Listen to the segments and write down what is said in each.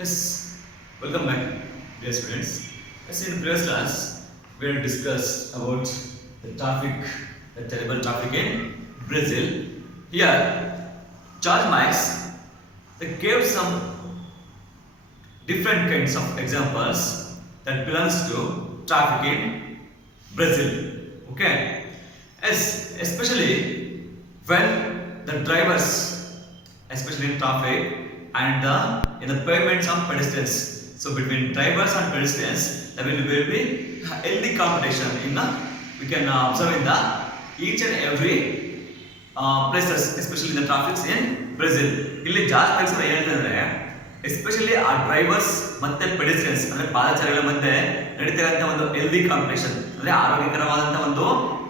Yes, welcome back, dear students. As in previous class, we had discussed about the traffic, the terrible traffic in Brazil. Here, George Marx they gave some different kinds of examples that belongs to traffic in Brazil. Okay, as especially when the drivers, especially in traffic and in the payments of pedestrians. So between drivers and pedestrians, there will be healthy competition in the we can observe in the each and every places, especially in the traffics in Brazil. ಇಲ್ಲಿ ಜಾಸ್ತಿ ಕೆಲಸ ಏನಂತಂದ್ರೆ especially ಆ drivers ಮತ್ತೆ ಪೆಡಿಸ್ಟ್ರಿಯನ್ಸ್ ಅಂದ್ರೆ ಪಾದಚಾರಿಗಳ ಮಧ್ಯೆ ನಡೀತಿರುವಂತ ಒಂದು healthy competition ಅಂದ್ರೆ ಆರೋಗ್ಯಕರವಾದಂತ ಒಂದು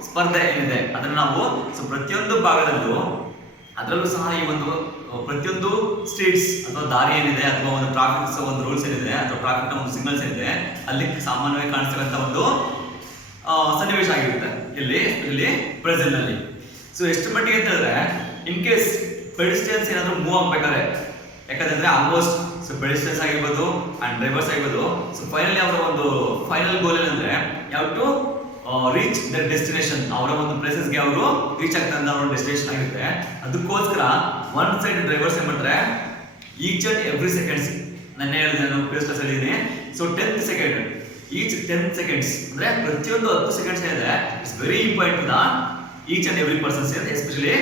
ಸ್ಪರ್ಧೆ ಏನಿದೆ ಅದನ್ನ ನಾವು ಪ್ರತಿಯೊಂದು ಭಾಗದಲ್ಲೂ ಅದರಲ್ಲೂ ಸಹ ಈ ಒಂದು ಪ್ರತಿಯೊಂದು ಸ್ಟ್ರೀಟ್ಸ್ ಅಥವಾ ದಾರಿ ಏನಿದೆ ಅಥವಾ ಒಂದು ಟ್ರಾಫಿಕ್ ಒಂದು ರೂಲ್ಸ್ ಏನಿದೆ ಅಥವಾ ಟ್ರಾಫಿಕ್ ನ ಒಂದು ಸಿಗ್ನಲ್ಸ್ ಏನಿದೆ ಅಲ್ಲಿ ಸಾಮಾನ್ಯವಾಗಿ ಕಾಣಿಸ್ತಕ್ಕಂಥ ಒಂದು ಸನ್ನಿವೇಶ ಆಗಿರುತ್ತೆ ಇಲ್ಲಿ ಬ್ರೆಜಿಲ್ ನಲ್ಲಿ. ಸೊ ಎಷ್ಟು ಮಟ್ಟಿಗೆ ಅಂತ ಹೇಳಿದ್ರೆ ಇನ್ ಕೇಸ್ ಪೆಡಿಸ್ಟ್ರಿಯನ್ಸ್ ಏನಾದ್ರು ಮೂವ್ ಆಗ್ಬೇಕಾದ್ರೆ ಯಾಕಂದ್ರೆ ಆಲ್ಮೋಸ್ಟ್ ಪೆಡಿಸ್ಟ್ರಿಯನ್ಸ್ ಆಗಿರ್ಬೋದು ಅಂಡ್ ಡ್ರೈವರ್ಸ್ ಆಗಿರ್ಬೋದು ಫೈನಲಿ ಅವರ ಒಂದು ಫೈನಲ್ ಗೋಲ್ ಏನಂದ್ರೆ ಯಾವ ಟು ರೀಚ್ ದರ್ ಡೆಸ್ಟಿನೇಷನ್ ಅವರ ಒಂದು ಪ್ಲೇಸಸ್ಗೆ ಅವರು ರೀಚ್ ಆಗ್ತಂತ ಅವರ ಡೆಸ್ಟಿನೇಷನ್ ಆಗಿರುತ್ತೆ. ಅದಕ್ಕೋಸ್ಕರ ಒನ್ ಸೈಡ್ ಡ್ರೈವರ್ಸ್ ಏನ್ ಮಾಡ್ತಾರೆ ಈಚ್ ಅಂಡ್ ಎವ್ರಿ ಸೆಕೆಂಡ್ಸ್ ನನ್ನ ಹೇಳಿದೆ ನಾನು ಪ್ಲೇಸ್ ಕ್ಲಾಸ್ ಹೇಳಿದ್ದೀನಿ. So 10th second each 10 seconds ಅಂದ್ರೆ ಪ್ರತಿಯೊಂದು 10 ಸೆಕೆಂಡ್ಸ್ ಏನಿದೆ it's very important each and every persons especially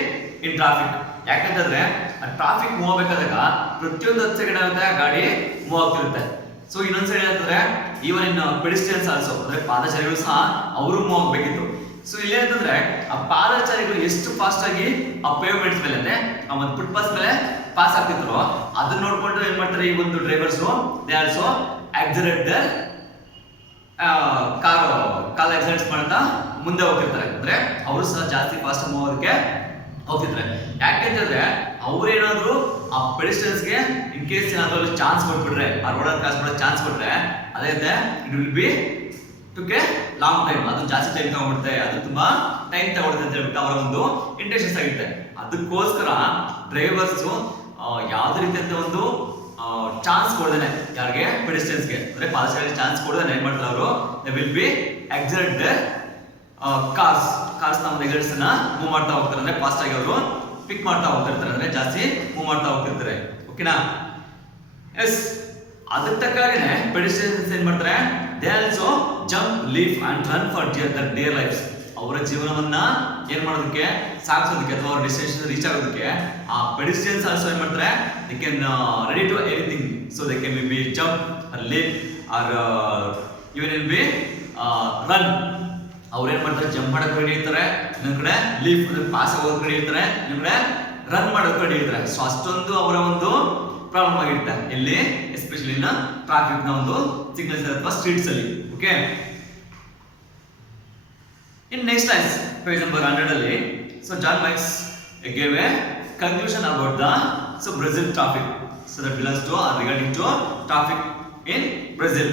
in traffic. ಯಾಕಂತಂದ್ರೆ ಆ ಟ್ರಾಫಿಕ್ ಮೂವ್ ಆಗಬೇಕಾದಾಗ ಪ್ರತಿಯೊಂದು 10 ಸೆಕೆಂಡ್ ಆಗುತ್ತೆ ಗಾಡಿ ಮೂವ್ ಆಗ್ತಿರುತ್ತೆ. ಸೊ ಇನ್ನೊಂದ್ ಸೈಡ್ ಏನಂತಂದ್ರೆ ಈವನ್ ಇನ್ ಪೆಡಿಸ್ಟ್ರಿಯನ್ಸ್ ಆಲ್ಸೋ ಅಂದ್ರೆ ಪಾದಚಾರಿಗಳು ಸಹ ಅವರು ಮೂವ್ ಆಗಬೇಕಿತ್ತು. ಸೊ ಇಲ್ಲೇನಂತಂದ್ರೆ ಆ ಪಾದಚಾರಿಗಳು ಎಷ್ಟು ಫಾಸ್ಟ್ ಆಗಿ ಆ ಪೇವ್ಮೆಂಟ್ಸ್ ಮೇಲೆ ಅಂದ್ರೆ ಆ ಒಂದು ಫುಟ್ ಪಾಸ್ ಮೇಲೆ ಪಾಸ್ ಆಗ್ತಿದ್ರು ಅದನ್ನ ನೋಡ್ಕೊಂಡು ಏನ್ ಮಾಡ್ತಾರೆ ಈ ಒಂದು drivers they also accident their call accidents ಮಾಡ್ತಾ ಮುಂದೆ ಹೋಗ್ತಿರ್ತಾರೆ. ಅಂದ್ರೆ ಅವರು ಸಹ ಜಾಸ್ತಿ ಫಾಸ್ಟ್ ಮೂವ್ ಆಗೋದಕ್ಕೆ ಹೋಗ್ತಿರ್ತಾರೆ. ಯಾಕೆಂತಂದ್ರೆ ಅವ್ರೇನಾದ್ರು ಆ ಪೆಡಿಸ್ಟ್ರಿಯನ್ಸ್ಗೆ ಇನ್ ಕೇಸ್ ಏನಾದ್ರು ಚಾನ್ಸ್ ಕೊಟ್ಬಿಟ್ರೆ ಆ ರೋಡ್ ಕ್ರಾಸ್ ಮಾಡೋ ಚಾನ್ಸ್ ಕೊಟ್ರೆ ಅದೇ it will be took long time, ಅದು ಜಾಸ್ತಿ ಟೈಮ್ ತಗೊಂಡ್ಬಿಡುತ್ತೆ, ಅದು ತುಂಬಾ ಟೈಮ್ ತಗೊಳುತ್ತೆ ಅಂತ ಹೇಳ್ಬಿಟ್ಟು ಅವರ ಒಂದು ಇಂಟೆನ್ಷನ್ಸ್ ಆಗಿರುತ್ತೆ. ಅದಕ್ಕೋಸ್ಕರ ಡ್ರೈವರ್ಸ್ ಯಾವ್ದೇ ರೀತಿಯಂತ ಒಂದು ಚಾನ್ಸ್ ಕೊಡದೇನೆ ಯಾರಿಗೆ ಪೆಡಿಸ್ಟ್ರಿಯನ್ಸ್ಗೆ ಅಂದ್ರೆ ಪಾದಚಾರಿ ಚಾನ್ಸ್ ಕೊಡದೇನೆ ಏನ್ ಮಾಡ್ತಾರೆ ಅವರು they will B accident cars ನ ಒಂದು ಎಕ್ಸಿಡೆಂಟ್ಸ್ ನ ಮೂವ್ ಮಾಡ್ತಾ ಹೋಗ್ತಾರೆ. ಅಂದ್ರೆ ಫಾಸ್ಟ್ ಆಗಿ ಅವರು ಪಿಕ್ ಮಾಡ್ತಾ ಹೋಗ್ತಿರ್ತಾರೆ, ಅಂದ್ರೆ ಜಾಸ್ತಿ ಮೂವ್ ಮಾಡ್ತಾ ಹೋಗ್ತಿರ್ತಾರೆ. ಓಕೆನಾ? ಎಸ್, ಅದಕ್ಕೆ ತಕ್ಕಾಗೇನೆ ಪೆಡಿಸ್ಟ್ರಿಯನ್ಸ್ ಏನ್ ಮಾಡ್ತಾರೆ they also jump leap and run for dear lives. ಅವರ ಜೀವನವನ್ನ ಏನ್ ಮಾಡೋದಕ್ಕೆ ಸಾಗಿಸೋದಕ್ಕೆ ಅಥವಾ ಅವ್ರ ಡೆಸ್ಟಿನೇಷನ್ ರೀಚ್ ಆಗೋದಕ್ಕೆ ಆ ಪೆಡಿಸ್ಟ್ರಿಯನ್ಸ್ ಆಲ್ಸೋ ಏನ್ ಮಾಡ್ತಾರೆ they can ready to anything. So they can be jump or leap or even will be run. ಅವ್ರು ಏನ್ ಮಾಡ್ತಾರೆ ಜಂಪ್ ಮಾಡೋಕೆ ರೆಡಿ ಇರ್ತಾರೆ, ಇನ್ನೊಂದ್ ಕಡೆ ಲೀಫ್ ಅಂದ್ರೆ ಪಾಸ್ ಆಗೋದಕ್ಕೆ ರೆಡಿ ಇರ್ತಾರೆ, ಇನ್ನೊಂದ್ ಕಡೆ ರನ್ ಮಾಡೋಕೆ ರೆಡಿ ಇರ್ತಾರೆ. ಸೊ ಅಷ್ಟೊಂದು ಅವರ ಒಂದು ಪ್ರಾಬ್ಲಮ್ ಆಗಿರುತ್ತೆ ಇಲ್ಲಿ ಎಸ್ಪೆಷಲಿ ಇನ್ ಟ್ರಾಫಿಕ್ ನ ಒಂದು ಸಿಗ್ನಲ್ಸ್ ಅಥವಾ ಸ್ಟ್ರೀಟ್ಸ್ ಅಲ್ಲಿ. Okay, in next lines page number 100 ಅಲ್ಲಿ John Marx gave a conclusion about the Brazil traffic, so that belongs to or regarding to traffic in Brazil.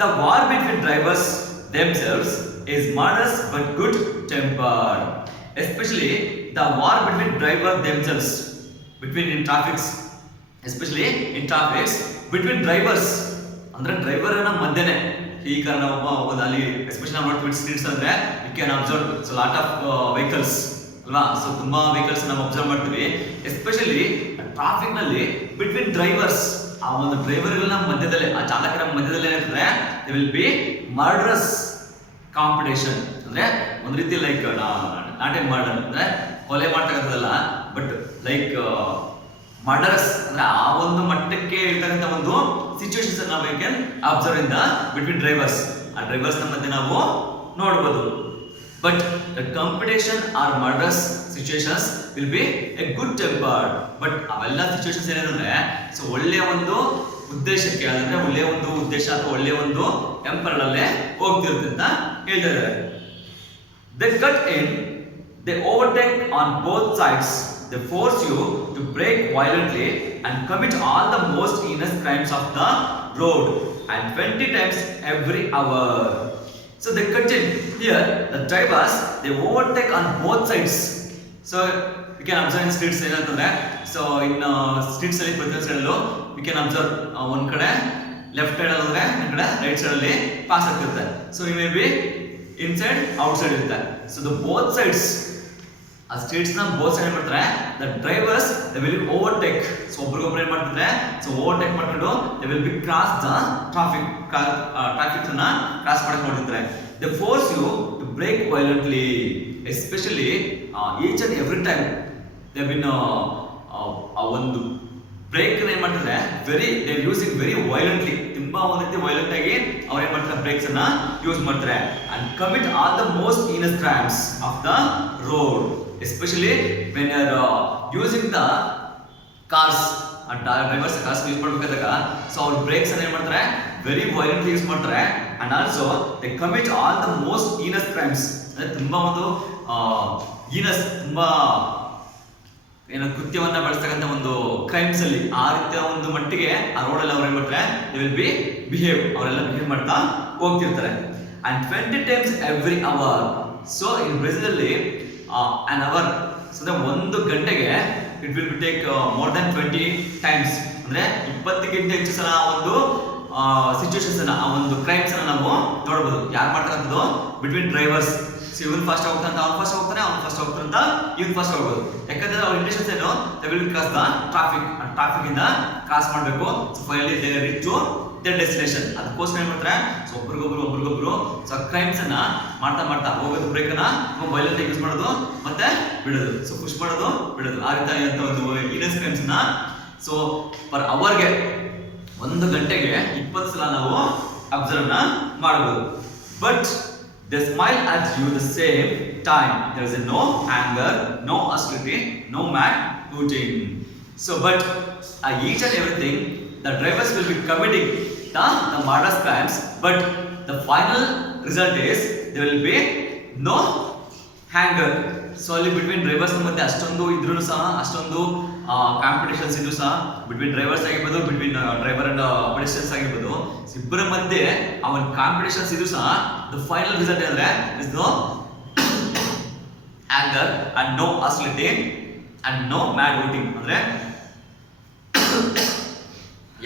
The war between drivers themselves is murderous but good tempered. Especially the war between drivers themselves, between in traffics, especially in traffics between drivers ಅಂದ್ರೆ driver ನ ಮಧ್ಯನೆ ಈ ಕಾರಣ ಒಬ್ಬ ಅಲ್ಲಿ especially ನಾವು ನೋಡ್ತೀವಿ streets ಅಂದ್ರೆ you can observe so lot of vehicles ಅಲ್ವಾ. ಸೊ ತುಂಬಾ ವೆಹಿಕಲ್ಸ್ ನಾವು ಅಬ್ಸರ್ವ್ ಮಾಡ್ತೀವಿ ಎಸ್ಪೆಷಲಿ ಟ್ರಾಫಿಕ್ ನಲ್ಲಿ ಬಿಟ್ವೀನ್ ಡ್ರೈವರ್ಸ್. ಆ ಒಂದು ಡ್ರೈವರ್ಗಳ ಮಧ್ಯದಲ್ಲಿ ಆ ಚಾಲಕರ ಮಧ್ಯದಲ್ಲಿ ಏನಿರ್ತದೆ they will be murderous competition. ಅಂದ್ರೆ ಒಂದ್ ರೀತಿ ಲೈಕ್ ನಾಟ್ ಎ ಮರ್ಡರ್ ಅಂದ್ರೆ ಕೊಲೆ ಮಾಡ್ತಕ್ಕಂಥದ್ದಲ್ಲ, ಬಟ್ ಲೈಕ್ ಮರ್ಡರಸ್ ಅಂದ್ರೆ ಆ ಒಂದು ಮಟ್ಟಕ್ಕೆ ಇರ್ತಕ್ಕಂಥ ಒಂದು ಸಿಚುವೇಶನ್ಸ್ ನಾವು can observe in the between drivers. ಆ ಡ್ರೈವರ್ಸ್ ನ ಮಧ್ಯೆ ನಾವು ನೋಡಬಹುದು. But the competition or murderous situations will be a good tempered. But ಅವೆಲ್ಲ ಸಿಚುವೇಶನ್ಸ್ ಏನಂದ್ರೆ ಸೊ ಒಳ್ಳೆಯ ಒಂದು ಉದ್ದೇಶಕ್ಕೆ ಅಂದ್ರೆ ಒಳ್ಳೆಯ ಒಂದು ಉದ್ದೇಶ ಅಥವಾ ಒಳ್ಳೆಯ ಒಂದು ಟೆಂಪರ್ ಅಲ್ಲೇ ಹೋಗ್ತಿರುತ್ತೆ ಅಂತ ಹೇಳ್ತಾ ಇದ್ದಾರೆ. They cut in, they overtake on both sides, they force you to brake violently and commit all the most heinous crimes of the road and 20 times every hour. So they continue here the drivers they overtake on both sides. So you can observe in streets ಏನಂತಂದ್ರೆ so in streets ಅಲ್ಲಿ ಪ್ರತಿ side ಅಲ್ಲೂ we can observe ಒಂದ್ ಕಡೆ left side ಅಲ್ಲಿ ಹೋದ್ರೆ ಒಂದ್ ಕಡೆ ರೈಟ್ ಸೈಡ್ ಅಲ್ಲಿ ಪಾಸ್ ಆಗ್ತಿರುತ್ತೆ. So it may be inside outside ಇರುತ್ತೆ. ಸೊ ದ ಬೋತ್ ಸೈಡ್ಸ್ ಆ ಸ್ಟ್ರೀಟ್ಸ್ ನ ಬೋತ್ ಸೈಡ್ ಮಾಡ್ತಾರೆ. The drivers they will overtake. So ಒಬ್ರಿಗೊಬ್ರು ಏನ್ ಮಾಡ್ತಿದ್ರೆ, ಸೊ ಓವರ್ಟೇಕ್ ಮಾಡ್ಕೊಂಡು they will be cross the traffic ಅನ್ನ ಕ್ರಾಸ್ ಮಾಡಕ್ ನೋಡ್ತಿರ್ತಾರೆ. They force you to brake violently, especially each and every time they been ಆ ಒಂದು ಬ್ರೇಕ್ ಏನ್ ಮಾಡ್ತಾರೆ ದೇ ಯೂಸಿಂಗ್ ವೆರಿ ವೈಲೆಂಟ್ಲಿ, ತುಂಬಾ ಒಂದ್ ರೀತಿ ವೈಲೆಂಟ್ ಆಗಿ ಅವ್ರು ಏನ್ ಮಾಡ್ತಾರೆ ಬ್ರೇಕ್ಸ್ ಅನ್ನ ಯೂಸ್ ಮಾಡ್ತಾರೆ. And commit all the most heinous crimes of the road, especially when are using the cars. Drivers cars use ಮಾಡ್ಬೇಕಾದಾಗ ಸೊ ಅವ್ರ ಬ್ರೇಕ್ಸ್ ಅನ್ನ ಏನ್ ಮಾಡ್ತಾರೆ ವೆರಿ ವೈಲೆಂಟ್ಲಿ ಯೂಸ್ ಮಾಡ್ತಾರೆ. And also they commit all the most heinous crimes, ಅಂದ್ರೆ ತುಂಬಾ ಒಂದು heinous, ತುಂಬಾ ಏನೋ ಕೃತ್ಯವನ್ನ ಬಳಸ್ತಕ್ಕಂಥ ಒಂದು ಕ್ರೈಮ್ಸ್ ಅಲ್ಲಿ ಆ ರೀತಿಯ ಒಂದು ಮಟ್ಟಿಗೆ ಆ ರೋಡ್ ಅಲ್ಲಿ ಅವ್ರು ಏನ್ ಮಾಡ್ತಾರೆ ದೇ ವಿಲ್ ಬಿ ಬಿಹೇವ್, ಅವರೆಲ್ಲ ಬಿಹೇವ್ ಮಾಡ್ತಾ ಹೋಗ್ತಿರ್ತಾರೆ. And 20 times every hour. So in Brazil ಅಲ್ಲಿ an hour, ಸೊ ಒಂದು ಗಂಟೆಗೆ it will be take more than 20 times, ಅಂದ್ರೆ 20ಗಿಂತ ಹೆಚ್ಚು ಸಲ ಒಂದು ಸಿಚುವೇಶನ್ಸ್ ಅನ್ನ, ಆ ಒಂದು ಕ್ರೈಮ್ಸ್ ಅನ್ನ ನಾವು ನೋಡಬಹುದು. ಯಾರು ಮಾಡ್ತಕ್ಕಂಥದ್ದು ಬಿಟ್ವೀನ್ ಡ್ರೈವರ್ಸ್. ಸೊ ಇವನ್ ಫಾಸ್ಟ್ ಹೋಗ್ತಾನೆ ಅಂತ ಅವ್ನು ಫಾಸ್ಟ್ ಹೋಗ್ತಾನೆ, ಅವ್ನು ಫಾಸ್ಟ್ ಹೋಗ್ತಾನೆ ಅಂತ ಇವನ್ ಫಾಸ್ಟ್ ಹೋಗ್ಬೋದು. ಯಾಕಂದ್ರೆ ಅವ್ರ ಇಂಟೆನ್ಷನ್ಸ್ ಏನು, they will cross the traffic ಇಂದ ಕ್ರಾಸ್ ಮಾಡಬೇಕು. So finally they reach to their destination. ಅದಕ್ಕೋಸ್ಕರ ಏನ್ ಮಾಡ್ತಾರೆ, ಸೊ ಒಬ್ರಿಗೊಬ್ರು ಸೊ ಕ್ರೈಮ್ಸ್ ಅನ್ನ ಮಾಡ್ತಾ ಹೋಗೋದು, ಬ್ರೇಕ್ ಅನ್ನ ವೈಲೆಂಟ್ ಯೂಸ್ ಮಾಡೋದು ಮತ್ತೆ ಬಿಡೋದು, ಸೊ ಪುಷ್ ಮಾಡೋದು ಬಿಡೋದು, ಆ ರೀತಿ ಒಂದು ಹೀನಸ್ ಕ್ರೈಮ್ಸ್ ಅನ್ನ ಸೊ ಪರ್ ಅವರ್ಗೆ ಒಂದು ಗಂಟೆಗೆ 20 ಸಲ ನಾವು ಅಬ್ಸರ್ವ್ ಮಾಡಬಹುದು. But they smile at you the same time. There is no anger, no hostility, no mad hooting. So but each and everything the drivers will be committing the murderous crimes, but the final result is there will be no anger. So ಅಲ್ಲಿ between drivers ಮತ್ತೆ ಅಷ್ಟೊಂದು ಇದ್ರೂ ಸಹ, ಅಷ್ಟೊಂದು competitions ಇದ್ರು ಸಹ between drivers ಆಗಿರ್ಬೋದು, between driver and pedestrians ಆಗಿರ್ಬೋದು, ಇಬ್ಬರ ಮಧ್ಯೆ ಅವನ್ ಕಾಂಪಿಟೇಷನ್ಸ್ ಇದ್ರು ಸಹ ದ ಫೈನಲ್ ರಿಸಲ್ಟ್ ಅಂದ್ರೆ is no anger and no hostility and no mad voting. ಅಂದ್ರೆ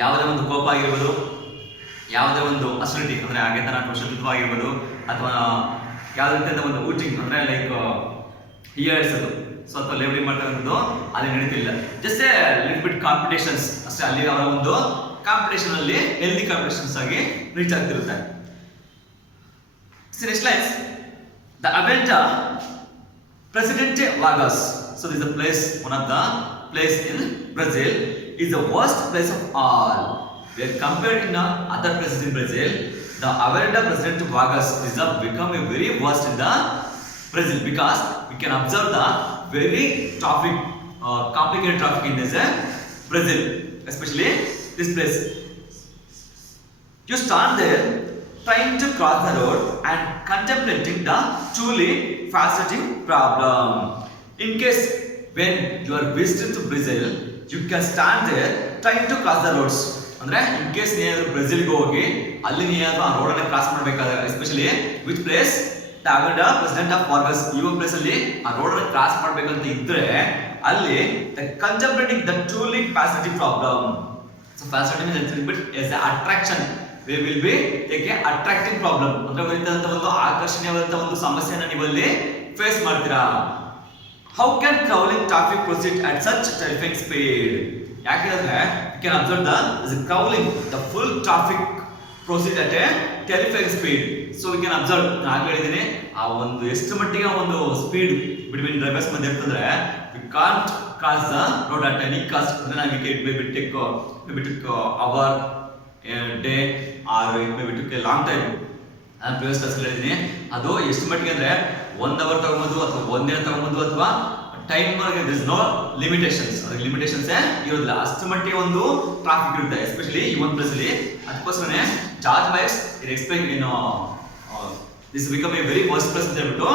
ಯಾವುದೇ ಒಂದು ಕೋಪ ಆಗಿರ್ಬೋದು, ಯಾವುದೇ ಒಂದು ಹಾಸ್ಟಿಲಿಟಿ ಅಂದ್ರೆ ಹಾಗೆ ತರ ಶತ್ರುತ್ವ ಆಗಿರ್ಬೋದು, ಅಥವಾ ಯಾವುದೇ ರೀತಿಯಾದ ಒಂದು ವೋಟಿಂಗ್ ಅಂದ್ರೆ ಲೈಕ್ ಹೀಯಾಳಿಸೋದು, ಸೊ ಅಥವಾ ಲೇಬಲಿಂಗ್ ಮಾಡ್ತಕ್ಕಂಥದ್ದು ಅಲ್ಲಿ ನಡೀತಿಲ್ಲ. ಜಸ್ಟ್ ಲಿಟಲ್ ಬಿಟ್ ಕಾಂಪಿಟೇಷನ್ಸ್ ಅಷ್ಟೇ. ಅಲ್ಲಿ ಅವರ ಒಂದು ಕಾಂಪಿಟೇಷನ್ ಅಲ್ಲಿ ಹೆಲ್ದಿ ಕಾಂಪಿಟೇಷನ್ಸ್ ಆಗಿ ರೀಚ್ ಆಗ್ತಿರುತ್ತೆ. ನೆಕ್ಸ್ಟ್ ಲೈನ್ಸ್, ದ ಅವೆಂಟಾ Presidente Vargas. So this is a place, one of the place in Brazil is the worst place of all. Where compared in other places in Brazil, the Avenida Presidente Vargas is become a very worst in the Brazil, because we can observe the very traffic, complicated traffic in this Brazil, especially this place. You stand there trying to cross the road and contemplating the truly fascinating problem. In case when you are visiting to Brazil, you can stand there trying to cross the roads. ಅಂದ್ರೆ in case ನೀನು ಬ್ರೆಜಿಲ್ಗೆ ಹೋಗಿ ಅಲ್ಲಿ ನೀನು ಆ road ಅನ್ನು cross ಮಾಡಬೇಕಾದ್ರೆ, especially which place the ಅವೆಂಟಾ president of Vargas, ಈ ಒಂದು ಪ್ಲೇಸ್ ಅಲ್ಲಿ ಆ ರೋಡ್ ಅನ್ನು ಕ್ರಾಸ್ ಮಾಡಬೇಕಂತ ಇದ್ರೆ ಅಲ್ಲಿ the contemplating the truly facility problem. So facility means but as a attraction, we will be take a attracting problem. ಅಂದ್ರೆ ಒಂದು ಆಕರ್ಷಣೀಯವಾದ ಒಂದು ಸಮಸ್ಯೆಯನ್ನು ನೀವು ಅಲ್ಲಿ ಫೇಸ್ ಮಾಡ್ತೀರಾ. How can crawling traffic proceed at such terrifying speed? ಯಾಕೆಂದ್ರೆ you can observe the crawling, the full traffic proceed at a terrifying speed. So we can observe, ನಾನು ಹೇಳಿದ್ದೀನಿ ಆ ಒಂದು ಎಷ್ಟು ಮಟ್ಟಿಗೆ ಒಂದು ಸ್ಪೀಡ್ ಬಿಟ್ವೀನ್ ಡ್ರೈವರ್ಸ್ ಮಧ್ಯೆ ಇರ್ತಂದ್ರೆ we can't cross the road at any cost. ಅಂದ್ರೆ ನಾವು maybe take hour day or it may B took A long time. ನಾನು ಪ್ರಿವಿಯಸ್ ಕ್ಲಾಸ್ ಹೇಳಿದ್ದೀನಿ ಅದು ಎಷ್ಟು ಮಟ್ಟಿಗೆ ಅಂದ್ರೆ 1 ಅವರ್ ತಗೊಬೋದು, ಅಥವಾ 1 ದಿನ ತಗೊಬೋದು, ಅಥವಾ time this is no limitations. ಅದಕ್ಕೆ ಲಿಮಿಟೇಷನ್ಸ್ ಇರೋದಿಲ್ಲ, ಅಷ್ಟು ಮಟ್ಟಿಗೆ ಒಂದು ಟ್ರಾಫಿಕ್ ಇರುತ್ತೆ, ಎಸ್ಪೆಷಲಿ ಈ ಒಂದು ಪ್ಲೇಸ್ ಅಲ್ಲಿ. ಅದಕ್ಕೋಸ್ಕರನೇ George Myers it explain in this become a very worst place ಅಂತ ಹೇಳ್ಬಿಟ್ಟು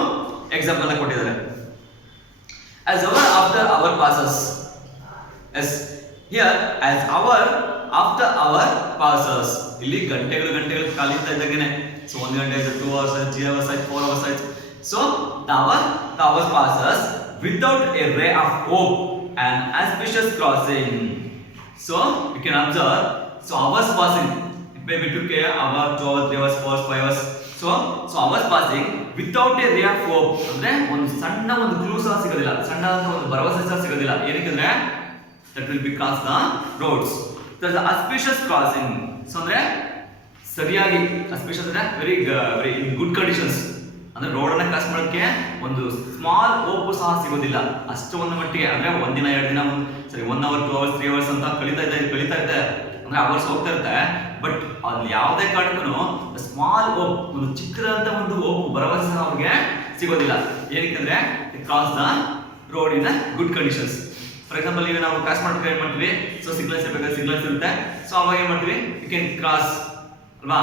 ಎಕ್ಸಾಂಪಲ್ ಎಲ್ಲ ಕೊಟ್ಟಿದ್ದಾರೆ. as hour after hour passes, as here as hour after hour passes, ಇಲ್ಲಿ ಗಂಟೆಗಳು ಕಾಲಿಂದ ಇದ್ದಾಗೇನೆ. ಸೊ 1 ಗಂಟೆ ಆಯ್ತು, 2 hours ಆಯ್ತು, 3 hours ಆಯ್ತು, 4 hours ಆಯ್ತು. So the hour passes without a ray of hope an auspicious crossing. So you can observe. So hours passing. Maybe it took a hour, 2 hours, 3 hours, 4 hours, 5 hours. So hours passing without a ray of hope. ಅಂದ್ರೆ ಒಂದು ಸಣ್ಣ ಒಂದು clue ಸಹ ಸಿಗೋದಿಲ್ಲ, ಸಣ್ಣ ಅಂತ ಒಂದು ಭರವಸೆ ಸಹ ಸಿಗೋದಿಲ್ಲ. ಏನಕ್ಕೆ that will be cross the roads. There's the auspicious crossing. So ಅಂದ್ರೆ ಸರಿಯಾಗಿ auspicious ಅಂದ್ರೆ very in good conditions. ಅಂದ್ರೆ ರೋಡ್ ಅನ್ನ ಕ್ರಾಸ್ ಮಾಡೋಕೆ ಒಂದು ಸ್ಮಾಲ್ ಹೋಪ್ ಸಹ ಸಿಗೋದಿಲ್ಲ. ಅಷ್ಟೊಂದು ಮಟ್ಟಿಗೆ ಅಂದ್ರೆ ಒಂದಿನ 2 ದಿನ ಸರಿ 1 hour 2 hours 3 hours ಅಂತ ಕಳೀತಾ ಇದೆ ಅಂದ್ರೆ ಅವರ್ಸ್ ಹೋಗ್ತಾ ಇರುತ್ತೆ. ಬಟ್ ಅಲ್ಲಿ ಯಾವುದೇ ಕಾರಣಕ್ಕೂ ಸ್ಮಾಲ್ ಹೋಪ್, ಒಂದು ಚಿಕ್ಕದಂತ ಒಂದು ಹೋಪ್ ಭರವಸೆ ಸಹ ಅವ್ರಿಗೆ ಸಿಗೋದಿಲ್ಲ. ಏನಕ್ಕೆ cross the road in good conditions. For example ಈಗ ನಾವು ಕ್ರಾಸ್ ಮಾಡ್ಬೇಕು ಏನ್ ಮಾಡ್ತೀವಿ, ಸೊ ಸಿಗ್ನಲ್ಸ್ ಇರಬೇಕಾದ್ರೆ ಸಿಗ್ನಲ್ಸ್ ಇರುತ್ತೆ. ಸೊ ಅವಾಗ ಏನ್ ಮಾಡ್ತೀವಿ, ಯು ಕ್ಯಾನ್ ಕ್ರಾಸ್ ಅಲ್ವಾ.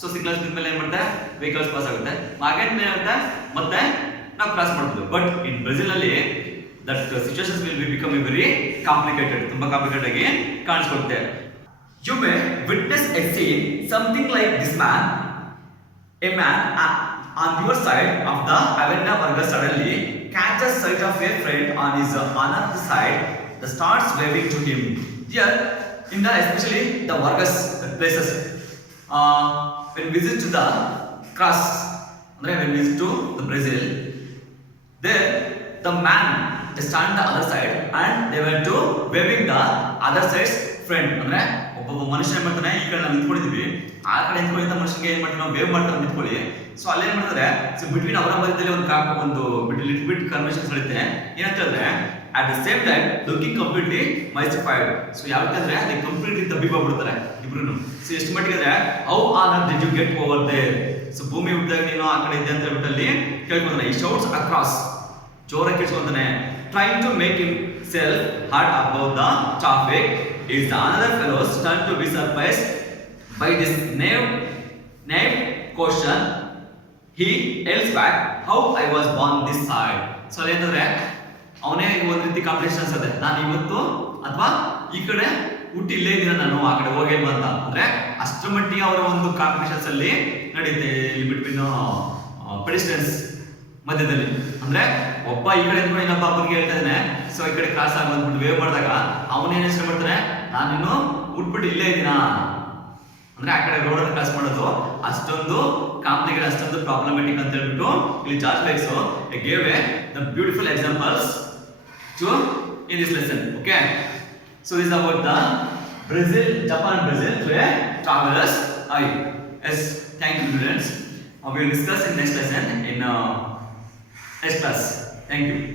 ಸೊ ಸಿಗ್ನಲ್ಸ್ ಬಿದ್ಮೇಲೆ ಏನ್ ಮಾಡುತ್ತೆ, ವೆಹಿಕಲ್ಸ್ ಪಾಸ್ ಆಗುತ್ತೆ. ಹಾಗೆ ಏನಾಗುತ್ತೆ ಮತ್ತೆ ನಾವು ಕ್ರಾಸ್ ಮಾಡ್ಬೋದು. ಬಟ್ ಇನ್ ಬ್ರೆಜಿಲ್ ಅಲ್ಲಿ that situations will B become very complicated, ತುಂಬಾ ಕಾಂಪ್ಲಿಕೇಟೆಡ್ ಆಗಿ ಕಾಣಿಸ್ಕೊಳುತ್ತೆ. You may witness a scene something like this man. A man on your side of the Avenida Vargas suddenly catches sight of a friend on his other side that starts waving to him. Here, in the especially the Vargas places, when visit to the cross, when visit to the Brazil, there the man they stand the other side and they went to waving the other side's friend. ಅಂದ್ರೆ ಒಬ್ಬ ಮನುಷ್ಯ ಏನ್ ಮಾಡ್ತಾನೆ, ಈ ಕಡೆ ನಾವು ನಿಂತ್ಕೊಂಡಿದ್ವಿ, ಆ ಕಡೆ ನಿಂತ್ಕೊಂಡಿದ್ದ ಮನುಷ್ಯನಿಗೆ ಏನ್ ಮಾಡ್ತೀವಿ ನಾವು ವೇವ್ ಮಾಡ್ತಾ ನಿಂತ್ಕೊಳ್ಳಿ. ಸೊ ಅಲ್ಲೇನ್ ಮಾಡ್ತಾರೆ, ಸೊ ಬಿಟ್ವೀನ್ ಅವರ ಮಧ್ಯದಲ್ಲಿ ಒಂದು ಲಿಟಲ್ ಬಿಟ್ ಕನ್ವರ್ಸೇಷನ್ ನಡೆಯುತ್ತೆ. ಏನಂತ ಹೇಳಿದ್ರೆ at the same time looking completely mystified. So ಯಾಕಂದ್ರೆ ಅದೇ ಕಂಪ್ಲೀಟ್ಲಿ ತಬ್ಬಿಬಿಡ್ತಾರೆ ಇಬ್ರು. ಸೊ ಎಷ್ಟು ಮಟ್ಟಿಗೆ ಅಂದ್ರೆ how on did you get over there. So ಭೂಮಿ ಹುಟ್ಟಿದಾಗ ನೀನು ಆ ಕಡೆ ಇದ್ದೆ ಅಂತ ಹೇಳ್ಬಿಟ್ಟು ಅಲ್ಲಿ ಕೇಳ್ಕೊಂತಾನೆ. ಈ ಶೌಟ್ಸ್ ಅಕ್ರಾಸ್, ಜೋರಾಗಿ ಕೇಳ್ಕೊಂತಾನೆ. Trying to make himself heard about the traffic. Is the another fellows turn to be surprised by this naive question. He yells back, how I was born this side. So ಏನಂದ್ರೆ ಅವನೇ ಒಂದು ರೀತಿ competition ಅನ್ಸುತ್ತೆ, ನಾನು ಇವತ್ತು ಅಥವಾ ಈ ಕಡೆ ಹುಟ್ಟಿ ಇಲ್ಲೇ ಇದ್ದೀನ, ನಾನು ಆ ಕಡೆ ಹೋಗಿಲ್ವ ಅಂತ. ಅಂದ್ರೆ ಅಷ್ಟರ ಮಟ್ಟಿಗೆ ಅವರ ಒಂದು ಕಾಂಪಿಟೇಷನ್ಸ್ ಅಲ್ಲಿ ನಡೆಯುತ್ತೆ ಬಿಟ್ವೀನ್ ಪೆಡಿಸ್ಟ್ರಿಯನ್ಸ್ ಮಧ್ಯದಲ್ಲಿ. ಅಂದ್ರೆ ಒಬ್ಬ ಈ ಕಡೆ ಇನ್ನೊಬ್ಬ ಬಗ್ಗೆ ಹೇಳ್ತಾ ಇದ್ದಾನೆ. ಸೊ ಈ ಕಡೆ ಕ್ರಾಸ್ ಆಗಿ ಬಂದ್ಬಿಟ್ಟು ವೇವ್ ಮಾಡಿದಾಗ ಅವನೇನು ಯೋಚನೆ ಮಾಡ್ತಾನೆ, ನಾನಿನ್ನು ಹುಟ್ಬಿಟ್ಟು ಇಲ್ಲೇ ಇದ್ದೀನಾ. ಅಂದ್ರೆ ಆ ಕಡೆ ರೋಡ್ ಕ್ರಾಸ್ ಮಾಡೋದು ಅಷ್ಟೊಂದು ಕಾಂಪ್ಲಿಕೇಟೆಡ್, ಅಷ್ಟೊಂದು ಪ್ರಾಬ್ಲಮ್ಯಾಟಿಕ್ ಅಂತ ಹೇಳ್ಬಿಟ್ಟು ಇಲ್ಲಿ George Likes gave the beautiful examples to in this lesson. Okay, so this about the Brazil, Japan, Brazil to a traveler's eye. Yes, thank you students. We will discuss in next lesson in next class. Thank you.